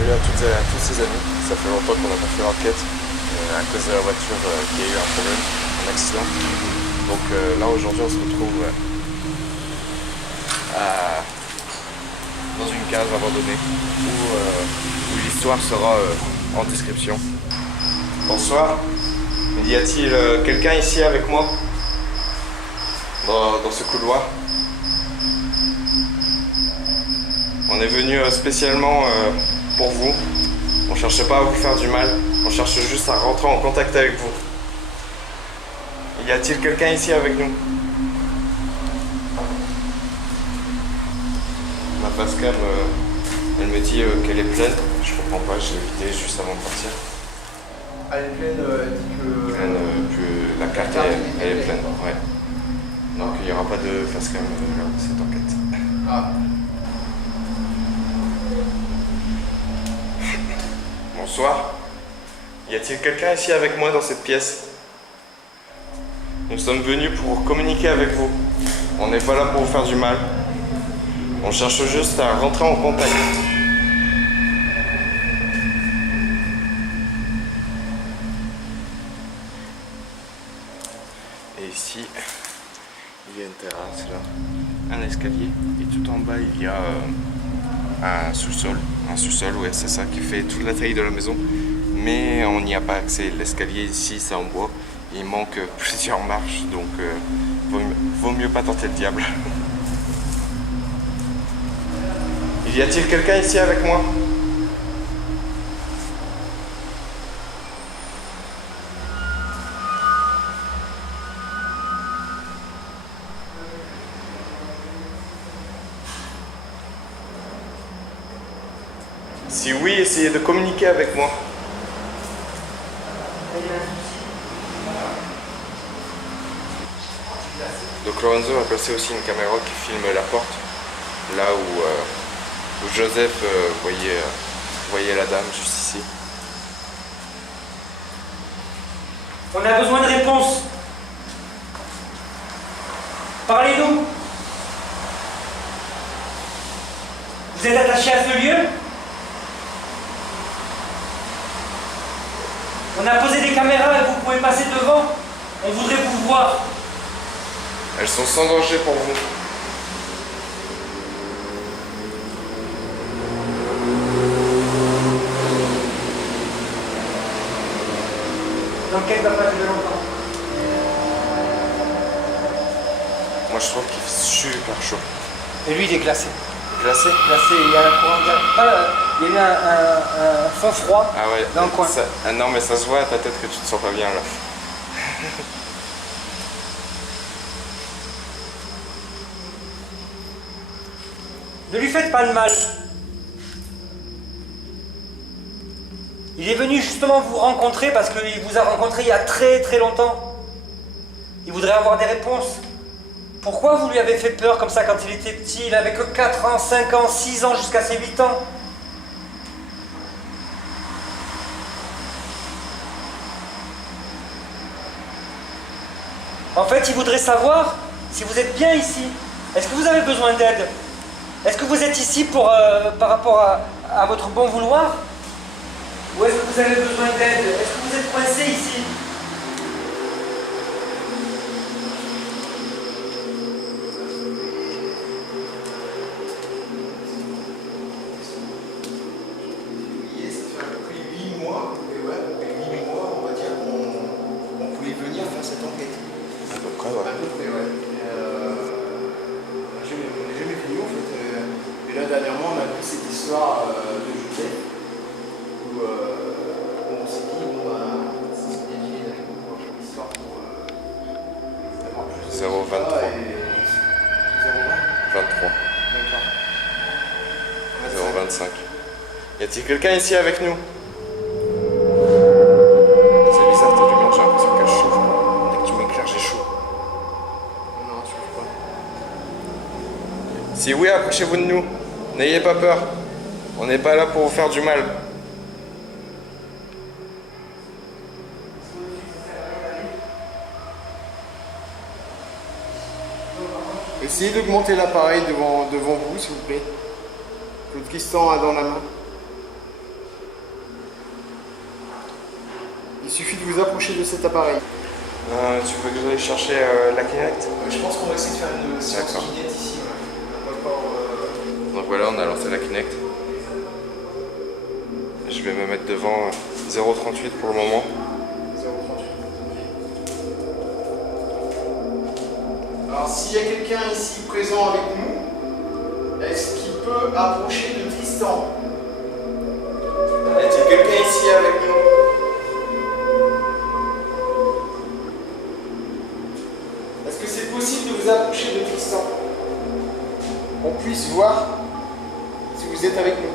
Salut à toutes et à tous ses amis, ça fait longtemps qu'on n'a pas fait l'enquête à cause de la voiture qui a eu un problème, un accident. Donc là aujourd'hui on se retrouve dans une case abandonnée où l'histoire sera en description. Bonsoir, y a-t-il quelqu'un ici avec moi dans ce couloir? On est venu spécialement pour vous. On cherche pas à vous faire du mal, on cherche juste à rentrer en contact avec vous. Y a-t-il quelqu'un ici avec nous? Ma facecam, elle me dit qu'elle est pleine. Je comprends pas, je l'ai vidée juste avant de partir. Elle est pleine, elle dit que... Pleine, la carte elle est pleine, ouais. Donc il n'y aura pas de facecam là, cette enquête. Ah. Bonsoir. Y a-t-il quelqu'un ici avec moi dans cette pièce? Nous sommes venus pour communiquer avec vous. On n'est pas là pour vous faire du mal. On cherche juste à rentrer en contact. Et ici, il y a une terrasse là, un escalier et tout en bas il y a un sous-sol. Un sous-sol, ouais, c'est ça qui fait toute la taille de la maison. Mais on n'y a pas accès. L'escalier ici, c'est en bois. Il manque plusieurs marches, donc vaut mieux pas tenter le diable. Y a-t-il quelqu'un ici avec moi? Si oui, essayez de communiquer avec moi. Donc Lorenzo a placé aussi une caméra qui filme la porte, là où Joseph voyait la dame juste ici. On a besoin de réponses. Parlez-nous. Vous êtes attaché à ce lieu? On a posé des caméras et vous pouvez passer devant. On voudrait vous voir. Elles sont sans danger pour vous. L'enquête va pas durer longtemps. Moi je trouve qu'il fait super chaud. Et lui, il est glacé. Glacé? Glacé, il y a un courant d'air. Il y a eu un fond froid dans le coin. Non mais ça se voit à ta tête que tu te sens pas bien là. Ne lui faites pas de mal. Il est venu justement vous rencontrer parce qu'il vous a rencontré il y a très très longtemps. Il voudrait avoir des réponses. Pourquoi vous lui avez fait peur comme ça quand il était petit? Il avait que 4 ans, 5 ans, 6 ans jusqu'à ses 8 ans. En fait, il voudrait savoir si vous êtes bien ici. Est-ce que vous avez besoin d'aide? Est-ce que vous êtes ici par rapport à votre bon vouloir? Ou est-ce que vous avez besoin d'aide? Est-ce que vous êtes coincé ici? Ça fait à peu près 8 mois, et ouais, après 8 mois, on va dire qu'on pouvait venir faire cette enquête. À peu près, ouais. À peu près, ouais. On n'est jamais venu en fait. Et là, dernièrement, on a vu cette histoire de Joseph où on s'est dit, bon, bah, c'est bien qu'il est avec nous pour faire l'histoire pour avoir plus de 0,23. 23. D'accord. 0,25. Y a-t-il quelqu'un ici avec nous? C'est bizarre ta lumière, j'ai l'impression qu'elle chauffe. Dès que tu m'éclaires, j'ai chaud. Non, tu peux pas. Si oui, approchez-vous de nous. N'ayez pas peur. On n'est pas là pour vous faire du mal. Essayez d'augmenter l'appareil devant vous, s'il vous plaît. Que Tristan a dans la main. Il suffit de vous approcher de cet appareil. Tu veux que j'aille chercher la Kinect? Je pense qu'on va essayer de faire une séance D'accord. Kinect ici. Ouais. On va pas, Donc voilà, on a lancé la Kinect. Je vais me mettre devant 0,38 pour le moment. 0,38. Alors s'il y a quelqu'un ici présent avec nous, est-ce qu'il peut approcher de Tristan? Y a-t-il quelqu'un ici avec nous? Est-ce que c'est possible de vous approcher de Tristan? Qu'on puisse voir si vous êtes avec nous.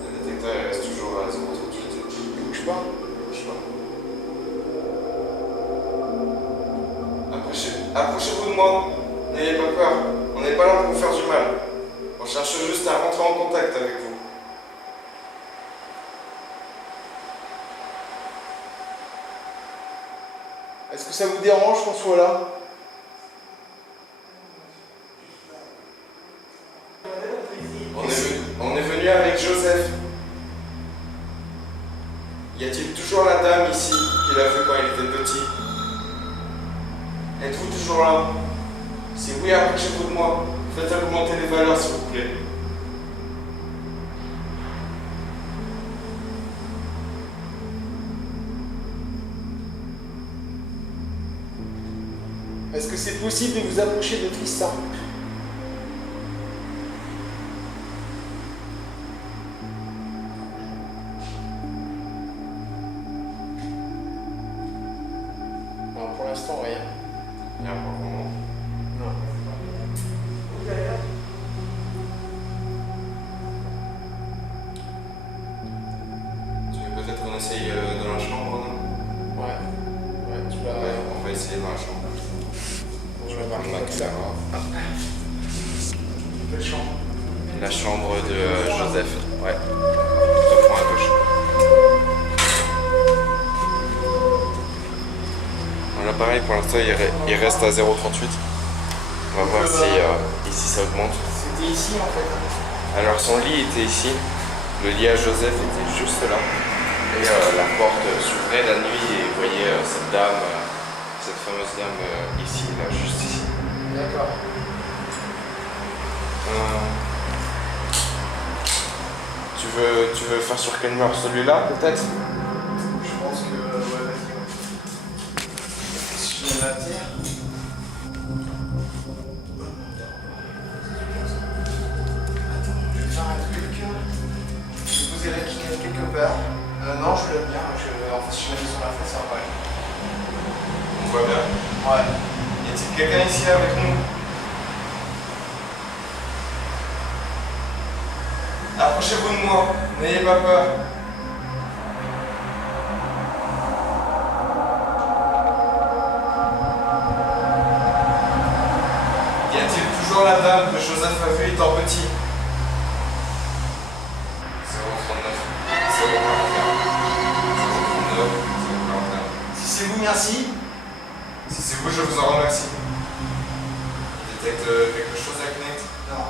Le détecteur il reste toujours à 0,38. Il bouge pas. Approchez-vous de moi, n'ayez pas peur. On n'est pas là pour vous faire du mal. On cherche juste à rentrer en contact avec vous. Est-ce que ça vous dérange qu'on soit là? On est venu avec Joseph. Y a-t-il toujours la dame ici qu'il a vu quand il était petit? Êtes-vous toujours là? Si oui, approchez-vous de moi. Faites augmenter les valeurs, s'il vous plaît. Est-ce que c'est possible de vous approcher de Tristan? Non, pour l'instant, rien. Bien pour le moment. Non. Tu veux peut-être qu'on essaye dans la chambre, non? Ouais. Ouais, tu vas. Ouais, on va essayer dans la chambre. Je vais prendre ma caméra. Quelle chambre? La chambre de Joseph. Ouais. Tout au fond à gauche. Voilà, pareil, pour l'instant, il reste à 0,38. On va voir si ici ça augmente. C'était ici en fait. Alors, son lit était ici. Le lit à Joseph était juste là. Et la porte s'ouvrait la nuit et vous voyez cette dame, cette fameuse dame ici, là, juste ici. D'accord. Tu veux faire sur quel mur? Celui-là, peut-être? Je pense que. Ouais, vas-y. Si je mets la terre. Attends, je vais faire un truc. Je vais poser la Kinect quelque part. Non, je l'aime bien. En fait, si je la mets sur la face, ça va pas aller. On voit bien. Ouais. Y a-t-il quelqu'un ici avec nous? Approchez-vous de moi, n'ayez pas peur. Y a-t-il toujours la dame que Joseph a vue étant petit? 0,39, 0,41, 0,41. Si c'est vous, merci. Si c'est vous, je vous en remercie. Il détecte quelque chose à Kinect? Non.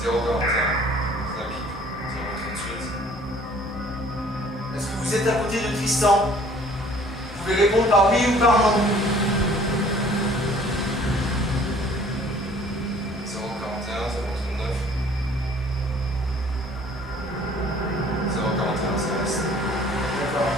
0,41. Ça pique. 0,38. Est-ce que vous êtes à côté de Tristan? Vous pouvez répondre par oui ou par non. 0,41, 0,39. 0,41, ça reste. D'accord.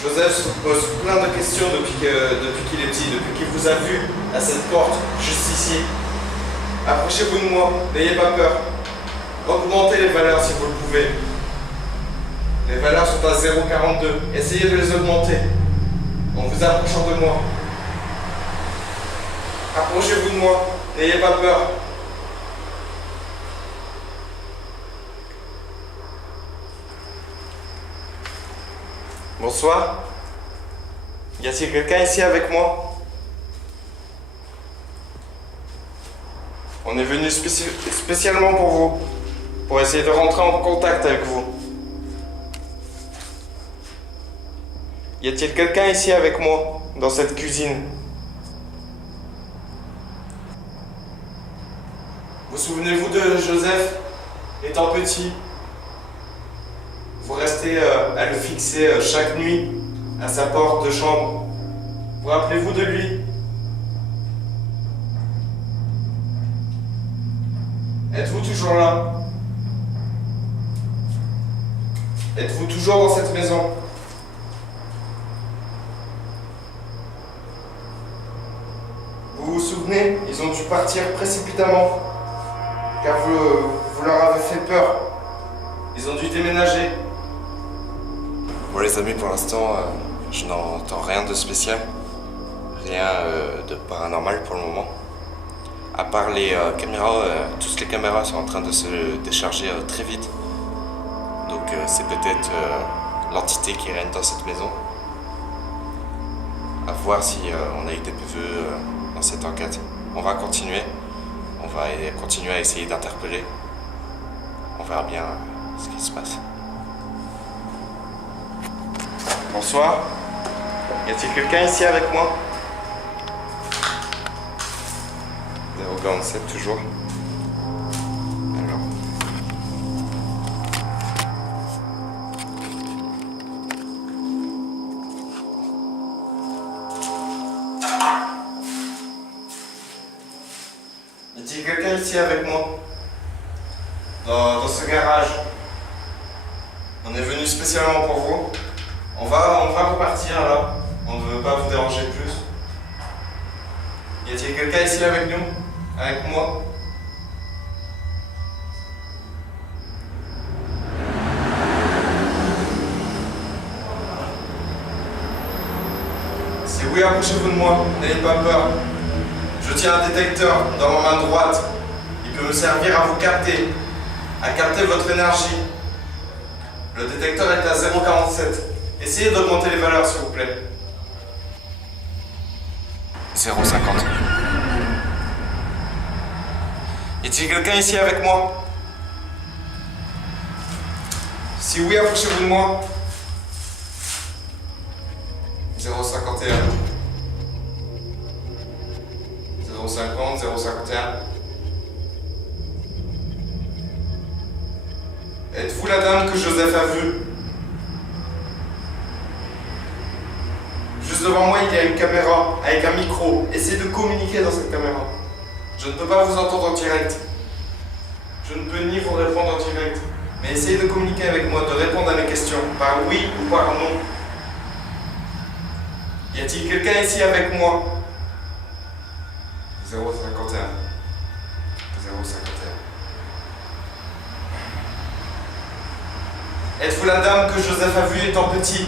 Joseph se pose plein de questions depuis qu'il est petit, depuis qu'il vous a vu à cette porte, juste ici. Approchez-vous de moi, n'ayez pas peur. Augmentez les valeurs si vous le pouvez. Les valeurs sont à 0,42. Essayez de les augmenter en vous approchant de moi. Approchez-vous de moi, n'ayez pas peur. Bonsoir. Y a-t-il quelqu'un ici avec moi? On est venu spécialement pour vous, pour essayer de rentrer en contact avec vous. Y a-t-il quelqu'un ici avec moi, dans cette cuisine? Vous souvenez-vous de Joseph? étant petit, vous restez à le fixer chaque nuit à sa porte de chambre. Vous rappelez-vous de lui? Êtes-vous toujours là? Êtes-vous toujours dans cette maison? Vous vous souvenez, ils ont dû partir précipitamment, car vous leur avez fait peur. Ils ont dû déménager. Bon les amis, pour l'instant, je n'entends rien de spécial, rien de paranormal pour le moment. À part les caméras, toutes les caméras sont en train de se décharger très vite. Donc c'est peut-être l'entité qui règne dans cette maison. À voir si on a été PVE dans cette enquête. On va continuer. On va continuer à essayer d'interpeller. On verra bien ce qui se passe. Bonsoir. Y a-t-il quelqu'un ici avec moi? 047 toujours. Alors. Y a-t-il quelqu'un ici avec moi? Dans ce garage. On est venu spécialement pour vous. On va repartir là. On ne veut pas vous déranger plus. Y a-t-il quelqu'un ici avec nous? Avec moi? Si oui, approchez-vous de moi. N'ayez pas peur. Je tiens un détecteur dans ma main droite. Il peut me servir à vous capter. À capter votre énergie. Le détecteur est à 0,47. Essayez d'augmenter les valeurs, s'il vous plaît. 0,50. Y a-t-il quelqu'un ici avec moi? Si oui, approchez-vous de moi. 0,51. 0,50, 0,51. Êtes-vous la dame que Joseph a vue? Juste devant moi, il y a une caméra avec un micro. Essayez de communiquer dans cette caméra. Je ne peux pas vous entendre en direct. Je ne peux ni vous répondre en direct. Mais essayez de communiquer avec moi, de répondre à mes questions, par oui ou par non. Y a-t-il quelqu'un ici avec moi? 0,51. 0,51. Êtes-vous la dame que Joseph a vue étant petit?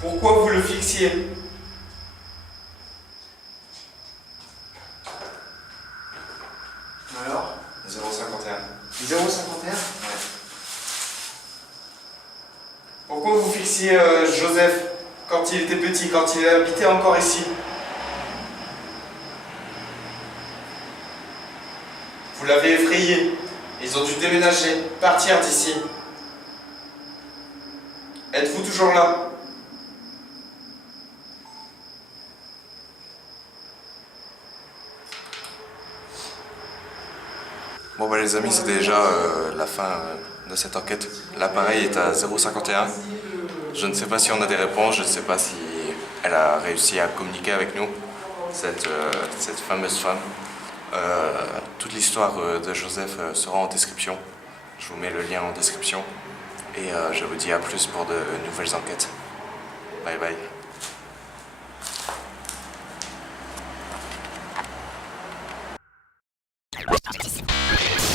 Pourquoi vous le fixiez? Alors? 0,51. 0,51? Pourquoi vous fixiez Joseph quand il était petit, quand il habitait encore ici? Vous l'avez effrayé. Ils ont dû déménager, partir d'ici. Êtes-vous toujours là? Bon bah les amis, c'est déjà la fin de cette enquête. L'appareil est à 0,51. Je ne sais pas si on a des réponses, je ne sais pas si elle a réussi à communiquer avec nous, cette fameuse femme. Toute l'histoire de Joseph sera en description. Je vous mets le lien en description. Et je vous dis à plus pour de nouvelles enquêtes. Bye bye. You